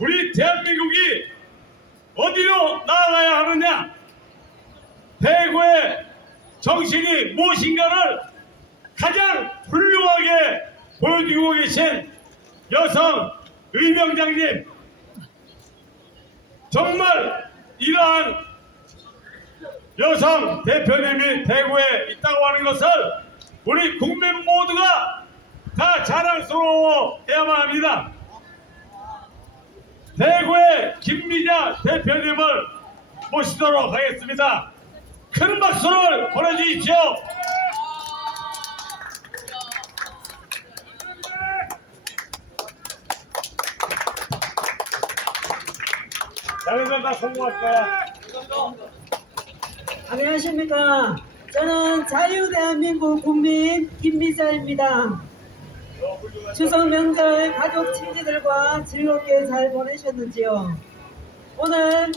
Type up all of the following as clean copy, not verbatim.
우리 대한민국이 어디로 나아가야 하느냐, 대구의 정신이 무엇인가를 가장 훌륭하게 보여주고 계신 여성 의병장님, 정말 이러한 여성 대표님이 대구에 있다고 하는 것을 우리 국민 모두가 다 자랑스러워해야만 합니다. 대구의 김미자 대표님을 모시도록 하겠습니다. 큰 박수를 보내주십시오. 자네들 다 성공할 거야. 안녕하십니까. 저는 자유대한민국 국민 김미자입니다. 추석 명절 가족 친지들과 즐겁게 잘 보내셨는지요? 오늘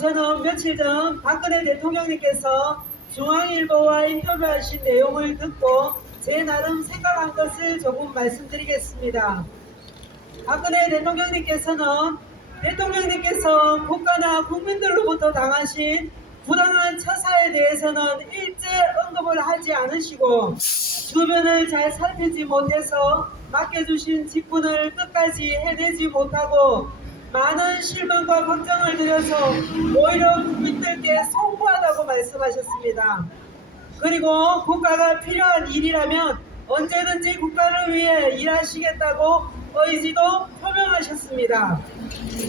저는 며칠 전 박근혜 대통령님께서 중앙일보와 인터뷰하신 내용을 듣고 제 나름 생각한 것을 조금 말씀드리겠습니다. 박근혜 대통령님께서 국가나 국민들로부터 당하신 부당한 처사에 대해서는 일제 언급을 하지 않으시고 주변을 잘 살피지 못해서 맡겨주신 직분을 끝까지 해내지 못하고 많은 실망과 걱정을 드려서 오히려 국민들께 송구하다고 말씀하셨습니다. 그리고 국가가 필요한 일이라면 언제든지 국가를 위해 일하시겠다고 의지도 표명하셨습니다.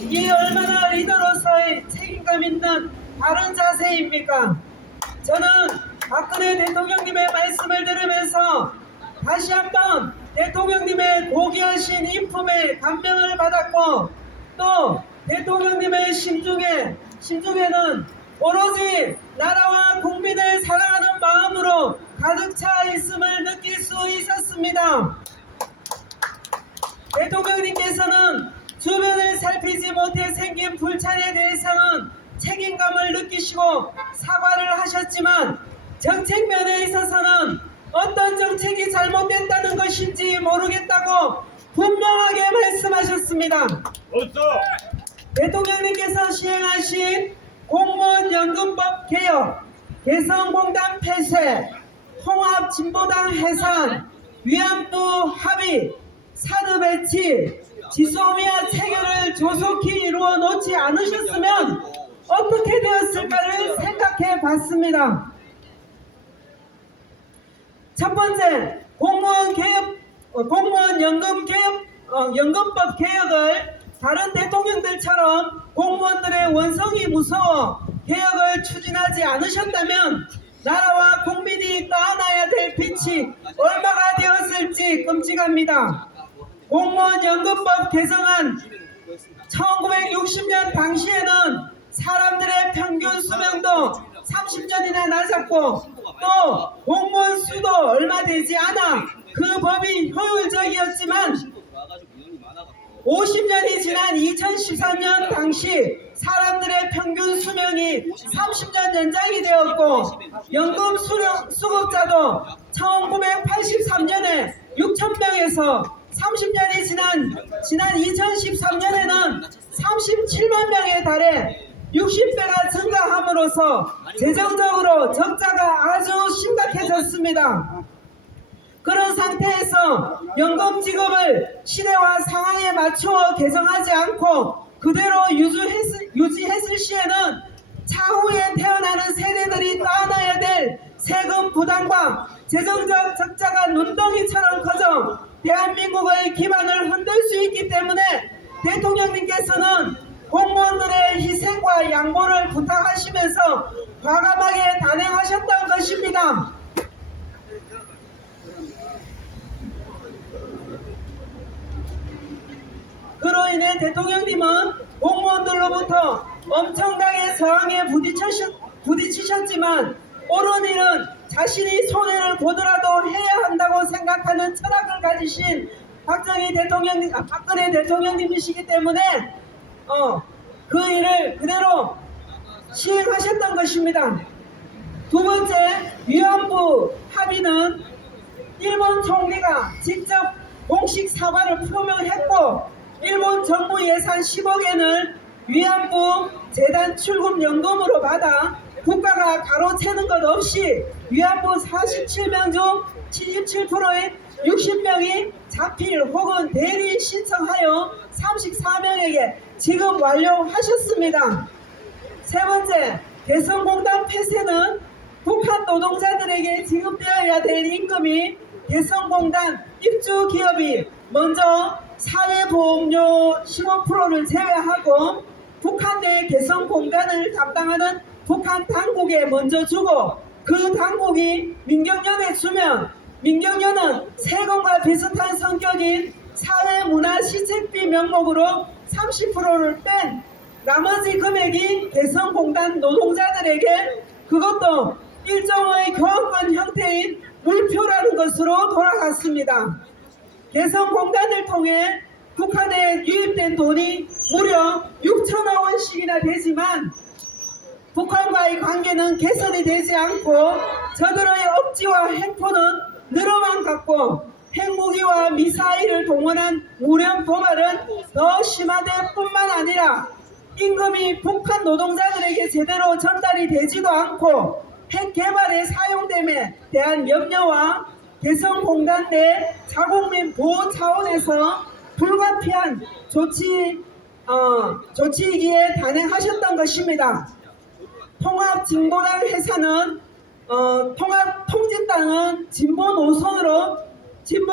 이 얼마나 리더로서의 책임감 있는 바른 자세입니까? 저는 박근혜 대통령님의 말씀을 들으면서 다시 한번 대통령님의 고귀하신 인품에 감명을 받았고, 또 대통령님의 심중에는 오로지 나라와 국민을 사랑하는 마음으로 가득 차 있음을 느낄 수 있었습니다. 대통령님께서는 주변을 살피지 못해 생긴 불찰에 대해서는 책임감을 느끼시고 사과를 하셨지만 정책면에 있어서는 어떤 정책이 잘못됐다는 것인지 모르겠다고 분명하게 말씀하셨습니다. 대통령님께서 시행하신 공무원연금법 개혁, 개성공단 폐쇄, 통합진보당 해산, 위안부 합의, 사드 배치, 지소미아 체결을 조속히 이루어 놓지 않으셨으면 어떻게 되었을까를 생각해 봤습니다. 첫 번째, 연금법 개혁을 다른 대통령들처럼 공무원들의 원성이 무서워 개혁을 추진하지 않으셨다면 나라와 국민이 떠안아야 될 빛이 얼마가 되었을지 끔찍합니다. 공무원연금법 개정안 1960년 당시에는 사람들의 평균 수명도 30년이나 낮았고 또 공무원 수도 얼마 되지 않아 그 법이 효율적이었지만 50년이 지난 2013년 당시 사람들의 평균 수명이 30년 연장이 되었고 연금 수급자도 1983년에 6,000명에서 30년이 지난 2013년에는 37만 명에 달해 60배가 증가함으로써 재정적으로 적자가 아주 심각해졌습니다. 그런 상태에서 연금 지급을 시대와 상황에 맞추어 개정하지 않고 그대로 유지했을 시에는 차후에 태어나는 세대들이 떠안아야 될 세금 부담과 재정적 적자가 눈덩이처럼 커져 대한민국의 기반을 흔들 수 있기 때문에 대통령님께서는 공무원들의 희생과 양보를 부탁하시면서 과감하게 단행하셨던 것입니다. 그로 인해 대통령님은 공무원들로부터 엄청나게 저항에 부딪히셨지만 옳은 일은 자신이 손해를 보더라도 해야 한다고 생각하는 철학을 가지신 박근혜 대통령님이시기 때문에 그 일을 그대로 시행하셨던 것입니다. 두 번째, 위안부 합의는 일본 총리가 직접 공식 사과를 표명했고 일본 이번 정부 예산 10억엔을 위안부 재단 출금 연금으로 받아 국가가 가로채는 것 없이 위안부 47명 중 77%인 60명이 자필 혹은 대리 신청하여 34명에게 지급 완료하셨습니다. 세 번째, 개성공단 폐쇄는 북한 노동자들에게 지급되어야 될 임금이 개성공단 입주 기업이 먼저 사회보험료 15%를 제외하고 북한 내 개성공단을 담당하는 북한 당국에 먼저 주고 그 당국이 민경련에 주면 민경련은 세금과 비슷한 성격인 사회문화시책비 명목으로 30%를 뺀 나머지 금액이 개성공단 노동자들에게 그것도 일종의 교환권 형태인 물표라는 것으로 돌아갔습니다. 개성공단을 통해 북한에 유입된 돈이 무려 6천억 원씩이나 되지만 북한과의 관계는 개선이 되지 않고 저들의 억지와 횡포는 늘어만 갔고 핵무기와 미사일을 동원한 무력 도발은 더 심화될 뿐만 아니라 임금이 북한 노동자들에게 제대로 전달이 되지도 않고 핵 개발에 사용됨에 대한 염려와 개성공단 내 자국민 보호 차원에서 불가피한 조치이기에 단행하셨던 것입니다. 통합진보당 회사는 통합통진당은 진보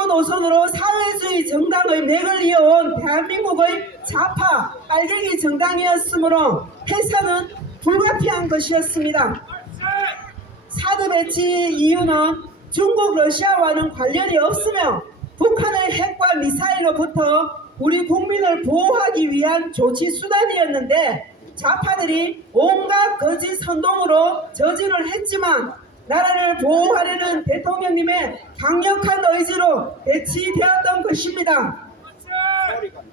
노선으로 사회주의 정당의 맥을 이어온 대한민국의 좌파 빨갱이 정당이었으므로 회사는 불가피한 것이었습니다. 사드 배치 이유는 중국 러시아와는 관련이 없으며 북한의 핵과 미사일로부터 우리 국민을 보호하기 위한 조치 수단이었는데 좌파들이 온갖 거짓 선동으로 저지를 했지만 나라를 보호하려는 대통령님의 강력한 의지로 배치되었던 것입니다.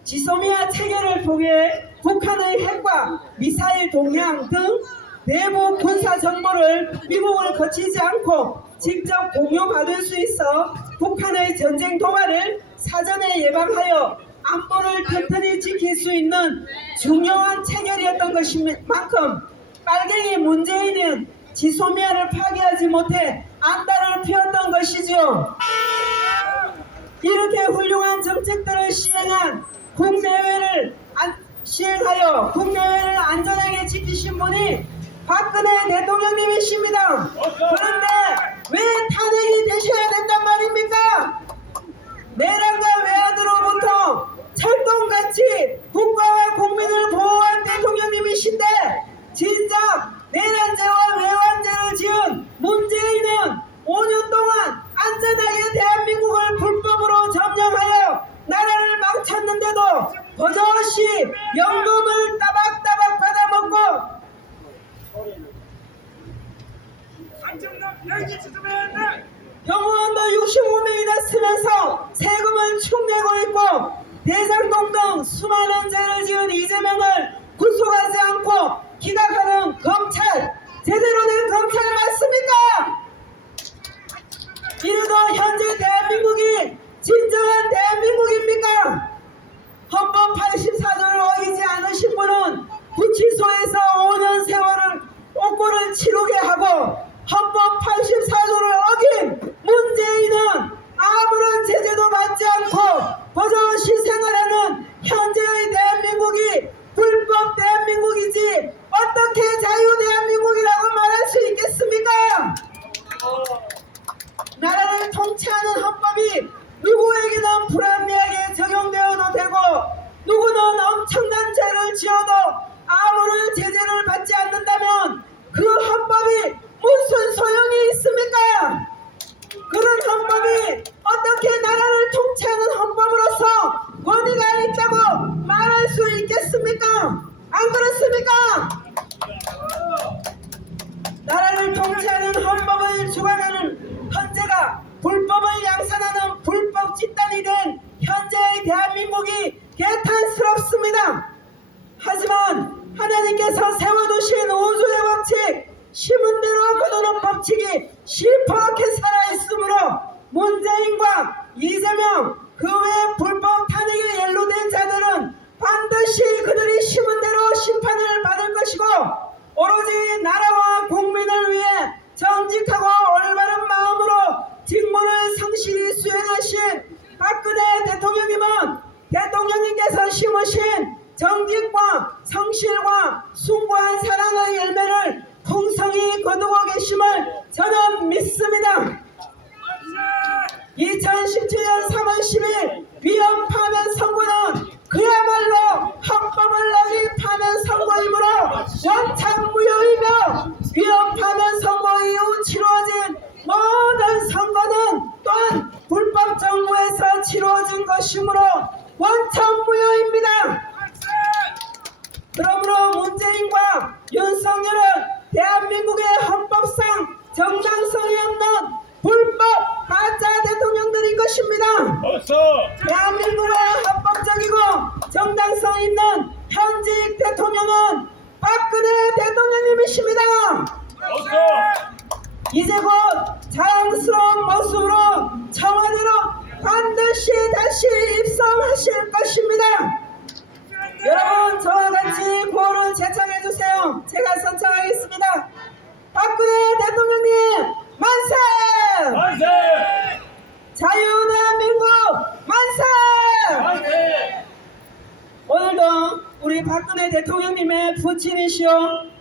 지소미아 체계를 통해 북한의 핵과 미사일 동향 등 내부 군사 정보를 미국을 거치지 않고 직접 공유받을 수 있어 북한의 전쟁 도발을 사전에 예방하여 안보를 튼튼히 지킬 수 있는 중요한 체결이었던 것인 만큼 빨갱이 문재인은 지소미아를 파괴하지 못해 안달을 피웠던 것이죠. 이렇게 훌륭한 정책들을 시행하여 국내외를 안전하게 지키신 분이 박근혜 대통령님이십니다. 그런데 왜 탄핵이 되셔야 된단 말입니까? 내란과 외환으로부터 철동같이 국가와 국민을 보호한 대통령님이신데 진작 내란죄와 외환죄를 지은 문재인은 5년 동안 안전하게 대한민국을 불법으로 점령하여 나라를 망쳤는데도 버젓이 연금을 따박따박 받아먹고 병원도 65명이나 쓰면서 세금을 축내고 있고 대장동 등 수많은 죄를 지은 이재명을 구속하지 않고 기각하는 검찰, 제대로 된 검찰 맞습니까? 이래도 현재 대한민국이 진정한 대한민국입니까? 헌법 84조를 어기지 않으신 분은 구치소에서 5년 세월을 옥고를 치르게 하고 헌법 84조를 어긴 문재인은 아무런 제재도 받지 않고 버젓이 생활하는 현재의 대한민국이 불법 대한민국이지 어떻게 자유 대한민국이라고 말할 수 있겠습니까? 나라를 통치하는 헌법이 누구에게는 불합리하게 적용되어도 되고 누구는 엄청난 죄를 지어도 아무런 제재를 받지 않는다면 그 헌법이 무슨 소용이 있습니까? 그런 헌법이 어떻게 나라를 통치하는 헌법으로서 권위가 있다고 말할 수 있겠습니까? 안 그렇습니까? 나라를 통치하는 헌법을 주관하는 헌재가 불법을 양산하는 불법 집단이 된 현재의 대한민국이 개탄스럽습니다. 하지만 하나님께서 세워두신 우주의 법칙, 심은 대로 거두는 법칙이 시퍼렇게 살아있으므로 문재인과 이재명 그 외 불법 탄핵에 연루된 자들은 정직과 성실과 숭고한 사랑의 열매를 풍성히 거두고 계심을 저는 믿습니다. 2017년 3월 10일 위헌 파면 선고는 그야말로 헌법을 어긴 파면 선고이므로 원천무효이며 위헌 파면 선고 이후 치루어진 모든 선거는 또한 불법 정부에서 치루어진 것이므로 원천무효입니다. 그러므로 문재인과 윤석열은 대한민국의 헌법상 정당성이 없는 불법 가짜 대통령들인 것입니다. 어서 대한민국의 합법적이고 정당성 있는 현직 대통령은 박근혜 대통령님이십니다. 어서 이제 곧 자랑스러운 모습으로 청와대로 반드시 다시 입성하실 것입니다. 여러분 저와 같이 구호를 제청해 주세요. 제가 선창하겠습니다. 박근혜 대통령님 만세! 만세! 자유대한민국 만세! 만세! 오늘도 우리 박근혜 대통령님의 부친이시오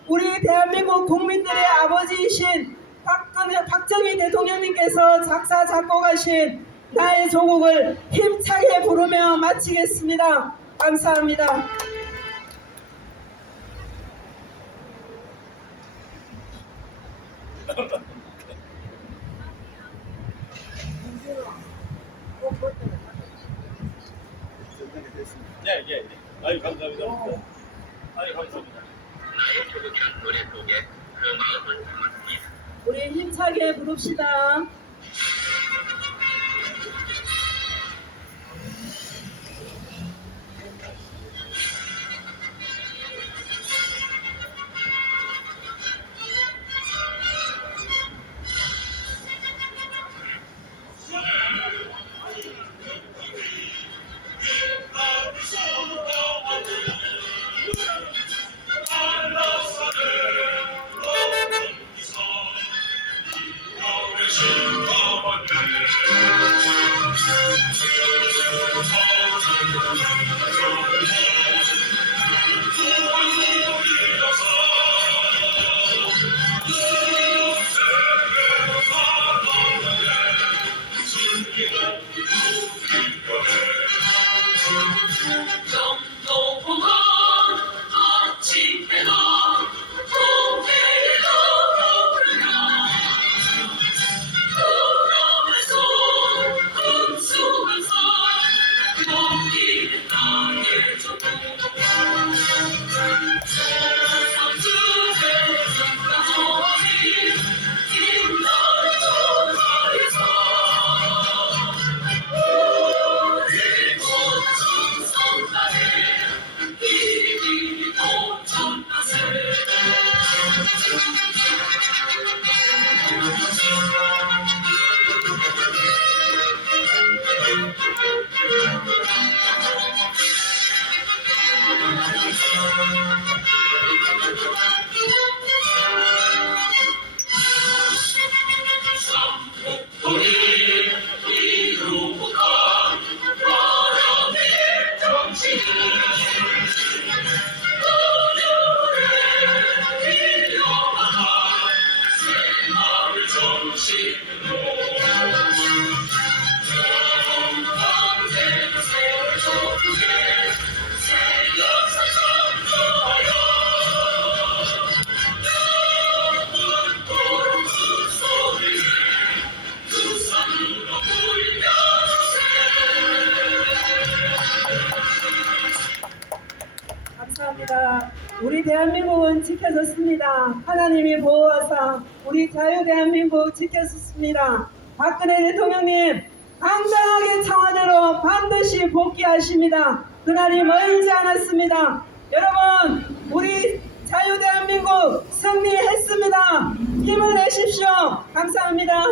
우리 대한민국 국민들의 아버지이신 박정희 대통령님께서 작사 작곡하신 나의 조국을 힘차게 부르며 마치겠습니다. 감사합니다. 예, 예, 예. 아유, 감사합니다. 아유, 감사합니다. 우리 힘차게 부릅시다. 감사합니다. 우리 대한민국은 지켜졌습니다. 하나님이 보호하사 우리 자유 대한민국 지켜졌습니다. 박근혜 대통령님 당당하게 청와대로 반드시 복귀하십니다. 그날이 멀지 않았습니다. 여러분 우리 자유 대한민국 승리했습니다. 힘을 내십시오. 감사합니다.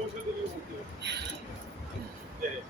모셔드리고 올게요. 네.